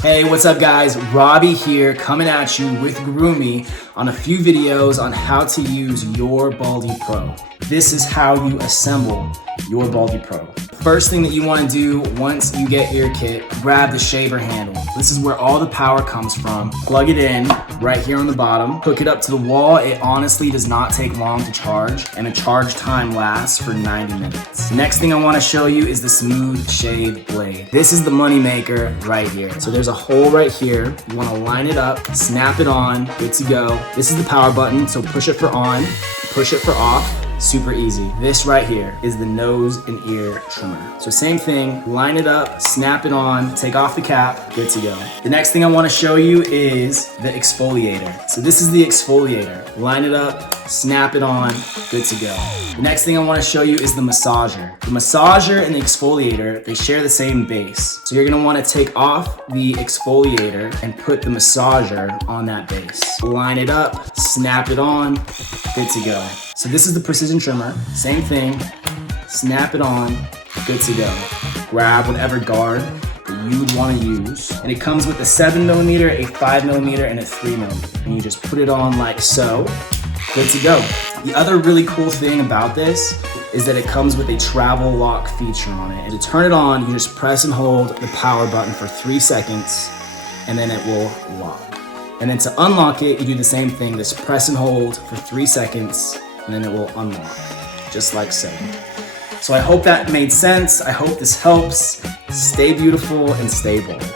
Hey, what's up guys? Robbie here, coming at you with Groomie on a few videos on how to use your BaldiePro. This is how you assemble your BaldiePro. First thing that you want to do once you get your kit, grab the shaver handle. This is where all the power comes from. Plug it in right here on the bottom. Hook it up to the wall. It honestly does not take long to charge, and the charge time lasts for 90 minutes. Next thing I want to show you is the smooth shave blade. This is the money maker right here. So there's a hole right here. You want to line it up, snap it on, good to go. This is the power button, so push it for on, push it for off. Super easy. This right here is the nose and ear trimmer. So same thing, line it up, snap it on, take off the cap, good to go. The next thing I want to show you is the exfoliator. So this is the exfoliator. Line it up, snap it on, good to go. The next thing I want to show you is the massager. The massager and the exfoliator, they share the same base. So you're going to want to take off the exfoliator and put the massager on that base. Line it up, snap it on, good to go. So this is the precision trimmer, same thing, snap it on, good to go. Grab whatever guard that you would want to use. And it comes with a 7mm, a 5mm, and a 3mm. And you just put it on like so, good to go. The other really cool thing about this is that it comes with a travel lock feature on it. And to turn it on, you just press and hold the power button for 3 seconds, and then it will lock. And then to unlock it, you do the same thing, just press and hold for 3 seconds, and then it will unlock, just like so. So I hope that made sense. I hope this helps. Stay beautiful and stay bold.